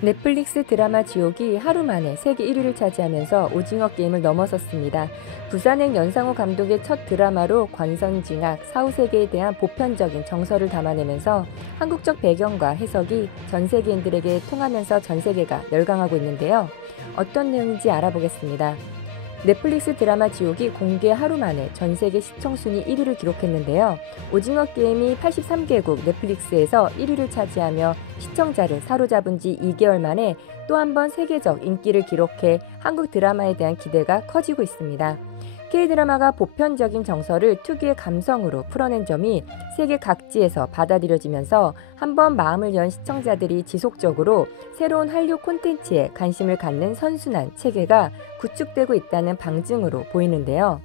넷플릭스 드라마 지옥이 하루 만에 세계 1위를 차지하면서 오징어 게임을 넘어섰습니다. 부산행 연상호 감독의 첫 드라마로 권선징악, 사후세계에 대한 보편적인 정서를 담아내면서 한국적 배경과 해석이 전 세계인들에게 통하면서 전 세계가 열광하고 있는데요. 어떤 내용인지 알아보겠습니다. 넷플릭스 드라마 지옥이 공개 하루 만에 전 세계 시청 순위 1위를 기록했는데요. 오징어 게임이 83개국 넷플릭스에서 1위를 차지하며 시청자를 사로잡은 지 2개월 만에 또 한 번 세계적 인기를 기록해 한국 드라마에 대한 기대가 커지고 있습니다. K드라마가 보편적인 정서를 특유의 감성으로 풀어낸 점이 세계 각지에서 받아들여지면서 한번 마음을 연 시청자들이 지속적으로 새로운 한류 콘텐츠에 관심을 갖는 선순환 체계가 구축되고 있다는 방증으로 보이는데요.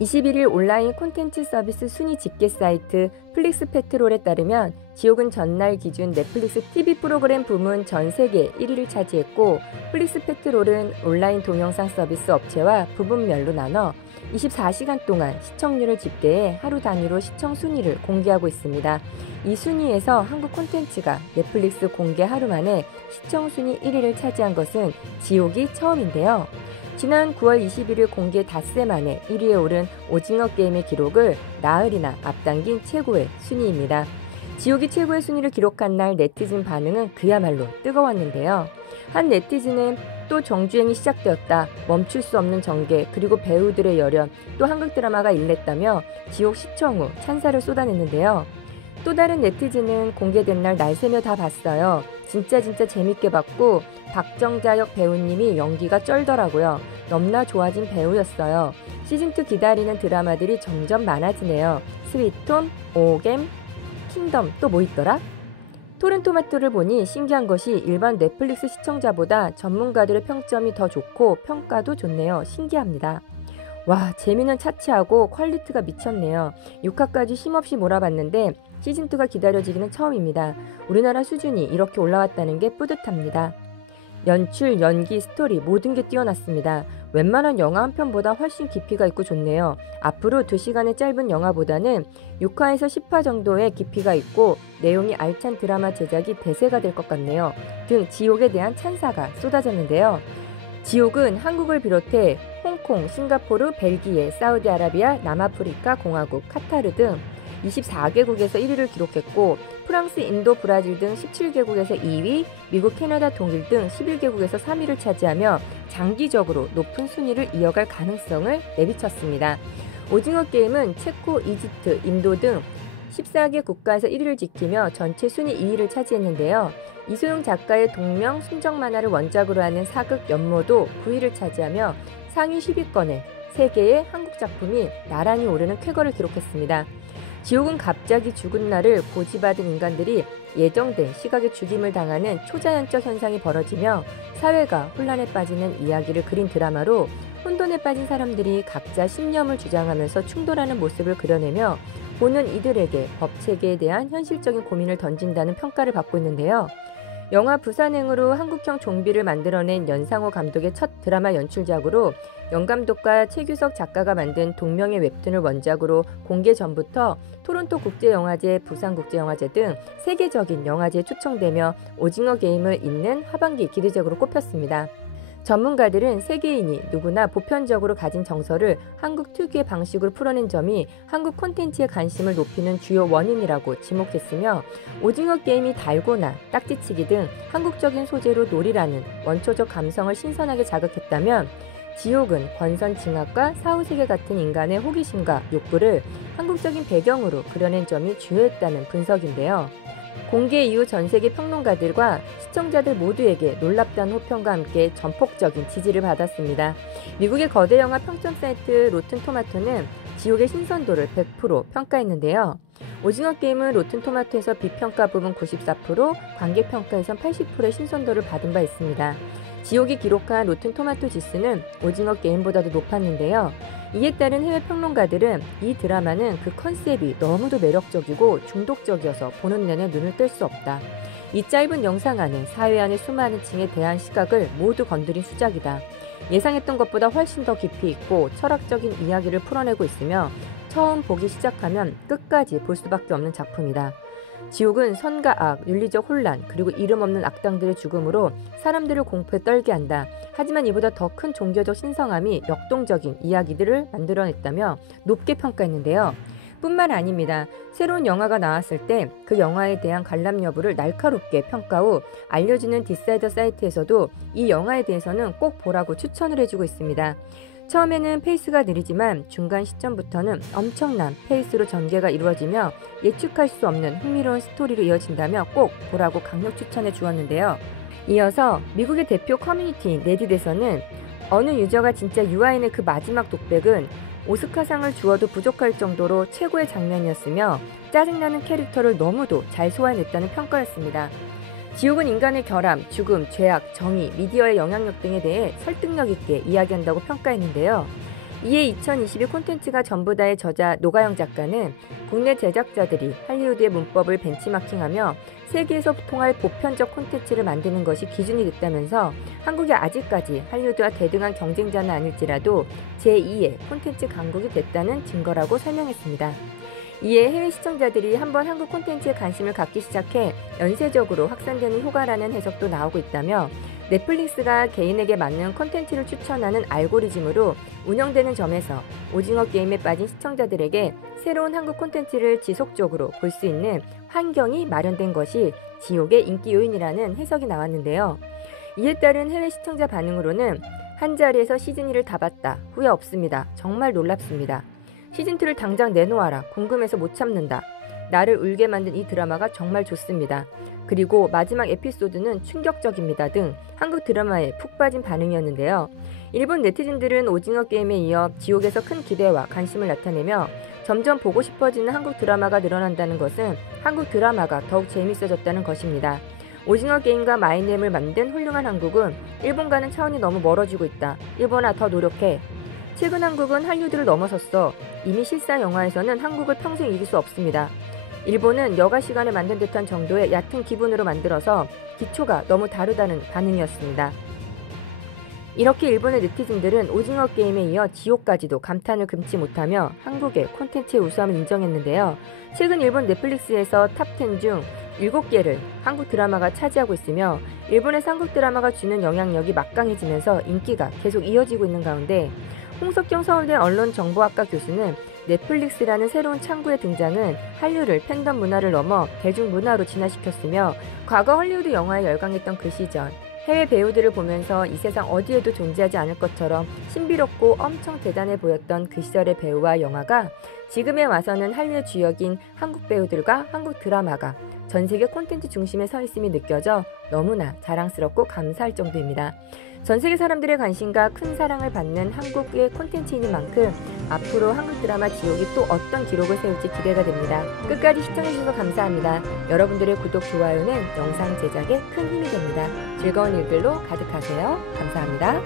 21일 온라인 콘텐츠 서비스 순위 집계 사이트 플릭스페트롤에 따르면 지옥은 전날 기준 넷플릭스 TV 프로그램 부문 전 세계 1위를 차지했고, 플릭스페트롤은 온라인 동영상 서비스 업체와 부분별로 나눠 24시간 동안 시청률을 집계해 하루 단위로 시청 순위를 공개하고 있습니다. 이 순위에서 한국 콘텐츠가 넷플릭스 공개 하루 만에 시청 순위 1위를 차지한 것은 지옥이 처음인데요. 지난 9월 21일 공개 닷새 만에 1위에 오른 오징어 게임의 기록을 나흘이나 앞당긴 최고의 순위입니다. 지옥이 최고의 순위를 기록한 날 네티즌 반응은 그야말로 뜨거웠는데요. 한 네티즌은 또 정주행이 시작되었다, 멈출 수 없는 전개, 그리고 배우들의 열연, 또 한국 드라마가 일냈다며 지옥 시청 후 찬사를 쏟아냈는데요. 또 다른 네티즌은 공개된 날 새며 다 봤어요. 진짜 재밌게 봤고 박정자 역 배우님이 연기가 쩔더라고요. 넘나 좋아진 배우였어요. 시즌2 기다리는 드라마들이 점점 많아지네요. 스위트홈, 오겜, 킹덤, 또 뭐 있더라? 토렌토마토를 보니 신기한 것이 일반 넷플릭스 시청자보다 전문가들의 평점이 더 좋고 평가도 좋네요. 신기합니다. 와, 재미는 차치하고 퀄리티가 미쳤네요. 6화까지 쉼없이 몰아봤는데 시즌2가 기다려지기는 처음입니다. 우리나라 수준이 이렇게 올라왔다는 게 뿌듯합니다. 연출, 연기, 스토리 모든 게 뛰어났습니다. 웬만한 영화 한 편보다 훨씬 깊이가 있고 좋네요. 앞으로 2시간의 짧은 영화보다는 6화에서 10화 정도의 깊이가 있고 내용이 알찬 드라마 제작이 대세가 될 것 같네요. 등 지옥에 대한 찬사가 쏟아졌는데요. 지옥은 한국을 비롯해 홍콩, 싱가포르, 벨기에, 사우디아라비아, 남아프리카 공화국, 카타르 등 24개국에서 1위를 기록했고, 프랑스, 인도, 브라질 등 17개국에서 2위, 미국, 캐나다, 독일 등 11개국에서 3위를 차지하며 장기적으로 높은 순위를 이어갈 가능성을 내비쳤습니다. 오징어 게임은 체코, 이집트, 인도 등 14개 국가에서 1위를 지키며 전체 순위 2위를 차지했는데요. 이소영 작가의 동명 순정 만화를 원작으로 하는 사극 연모도 9위를 차지하며 상위 10위권에 3개의 한국 작품이 나란히 오르는 쾌거를 기록했습니다. 지옥은 갑자기 죽은 날을 고지받은 인간들이 예정된 시각의 죽임을 당하는 초자연적 현상이 벌어지며 사회가 혼란에 빠지는 이야기를 그린 드라마로 혼돈에 빠진 사람들이 각자 신념을 주장하면서 충돌하는 모습을 그려내며 보는 이들에게 법체계에 대한 현실적인 고민을 던진다는 평가를 받고 있는데요. 영화 부산행으로 한국형 좀비를 만들어낸 연상호 감독의 첫 드라마 연출작으로 영감독과 최규석 작가가 만든 동명의 웹툰을 원작으로 공개 전부터 토론토 국제영화제, 부산국제영화제 등 세계적인 영화제에 초청되며 오징어 게임을 잇는 하반기 기대작으로 꼽혔습니다. 전문가들은 세계인이 누구나 보편적으로 가진 정서를 한국 특유의 방식으로 풀어낸 점이 한국 콘텐츠의 관심을 높이는 주요 원인이라고 지목했으며, 오징어 게임이 달고나 딱지치기 등 한국적인 소재로 놀이라는 원초적 감성을 신선하게 자극했다면, 지옥은 권선징악과 사후세계 같은 인간의 호기심과 욕구를 한국적인 배경으로 그려낸 점이 주요했다는 분석인데요. 공개 이후 전세계 평론가들과 시청자들 모두에게 놀랍다는 호평과 함께 전폭적인 지지를 받았습니다. 미국의 거대 영화 평점 사이트 로튼토마토는 지옥의 신선도를 100% 평가했는데요. 오징어 게임은 로튼토마토에서 비평가 부분 94%, 관객평가에선 80%의 신선도를 받은 바 있습니다. 지옥이 기록한 로튼토마토 지수는 오징어 게임보다도 높았는데요. 이에 따른 해외 평론가들은 이 드라마는 그 컨셉이 너무도 매력적이고 중독적이어서 보는 내내 눈을 뗄 수 없다. 이 짧은 영상 안에 사회 안의 수많은 층에 대한 시각을 모두 건드린 수작이다. 예상했던 것보다 훨씬 더 깊이 있고 철학적인 이야기를 풀어내고 있으며 처음 보기 시작하면 끝까지 볼 수밖에 없는 작품이다. 지옥은 선과 악, 윤리적 혼란, 그리고 이름 없는 악당들의 죽음으로 사람들을 공포에 떨게 한다. 하지만 이보다 더 큰 종교적 신성함이 역동적인 이야기들을 만들어냈다며 높게 평가했는데요. 뿐만 아닙니다. 새로운 영화가 나왔을 때 그 영화에 대한 관람 여부를 날카롭게 평가 후 알려주는 디사이더 사이트에서도 이 영화에 대해서는 꼭 보라고 추천을 해주고 있습니다. 처음에는 페이스가 느리지만 중간 시점부터는 엄청난 페이스로 전개가 이루어지며 예측할 수 없는 흥미로운 스토리로 이어진다며 꼭 보라고 강력 추천해 주었는데요. 이어서 미국의 대표 커뮤니티인 레딧에서는 어느 유저가 진짜 유아인의 그 마지막 독백은 오스카상을 주어도 부족할 정도로 최고의 장면이었으며 짜증나는 캐릭터를 너무도 잘 소화해냈다는 평가였습니다. 지옥은 인간의 결함, 죽음, 죄악, 정의, 미디어의 영향력 등에 대해 설득력 있게 이야기한다고 평가했는데요. 이에 2022 콘텐츠가 전부 다의 저자 노가영 작가는 국내 제작자들이 할리우드의 문법을 벤치마킹하며 세계에서 통할 보편적 콘텐츠를 만드는 것이 기준이 됐다면서 한국이 아직까지 할리우드와 대등한 경쟁자는 아닐지라도 제2의 콘텐츠 강국이 됐다는 증거라고 설명했습니다. 이에 해외 시청자들이 한번 한국 콘텐츠에 관심을 갖기 시작해 연쇄적으로 확산되는 효과라는 해석도 나오고 있다며 넷플릭스가 개인에게 맞는 콘텐츠를 추천하는 알고리즘으로 운영되는 점에서 오징어 게임에 빠진 시청자들에게 새로운 한국 콘텐츠를 지속적으로 볼 수 있는 환경이 마련된 것이 지옥의 인기 요인이라는 해석이 나왔는데요. 이에 따른 해외 시청자 반응으로는 한 자리에서 시즌1을 다 봤다. 후회 없습니다. 정말 놀랍습니다. 시즌2를 당장 내놓아라. 궁금해서 못 참는다. 나를 울게 만든 이 드라마가 정말 좋습니다. 그리고 마지막 에피소드는 충격적입니다 등 한국 드라마에 푹 빠진 반응이었는데요. 일본 네티즌들은 오징어 게임에 이어 지옥에서 큰 기대와 관심을 나타내며 점점 보고 싶어지는 한국 드라마가 늘어난다는 것은 한국 드라마가 더욱 재밌어졌다는 것입니다. 오징어 게임과 마이네임을 만든 훌륭한 한국은 일본과는 차원이 너무 멀어지고 있다. 일본아 더 노력해. 최근 한국은 할리우드를 넘어섰어. 이미 실사 영화에서는 한국을 평생 이길 수 없습니다. 일본은 여가 시간을 만든 듯한 정도의 얕은 기분으로 만들어서 기초가 너무 다르다는 반응이었습니다. 이렇게 일본의 네티즌들은 오징어 게임에 이어 지옥까지도 감탄을 금치 못하며 한국의 콘텐츠의 우수함을 인정했는데요. 최근 일본 넷플릭스에서 탑10 중 7개를 한국 드라마가 차지하고 있으며 일본에서 한국 드라마가 주는 영향력이 막강해지면서 인기가 계속 이어지고 있는 가운데 홍석경 서울대 언론정보학과 교수는 넷플릭스라는 새로운 창구의 등장은 한류를 팬덤 문화를 넘어 대중문화로 진화시켰으며 과거 헐리우드 영화에 열광했던 그 시절 해외 배우들을 보면서 이 세상 어디에도 존재하지 않을 것처럼 신비롭고 엄청 대단해 보였던 그 시절의 배우와 영화가 지금에 와서는 한류의 주역인 한국 배우들과 한국 드라마가 전 세계 콘텐츠 중심에 서 있음이 느껴져 너무나 자랑스럽고 감사할 정도입니다. 전 세계 사람들의 관심과 큰 사랑을 받는 한국의 콘텐츠인 만큼 앞으로 한국 드라마 지옥이 또 어떤 기록을 세울지 기대가 됩니다. 끝까지 시청해주셔서 감사합니다. 여러분들의 구독, 좋아요는 영상 제작에 큰 힘이 됩니다. 즐거운 일들로 가득하세요. 감사합니다.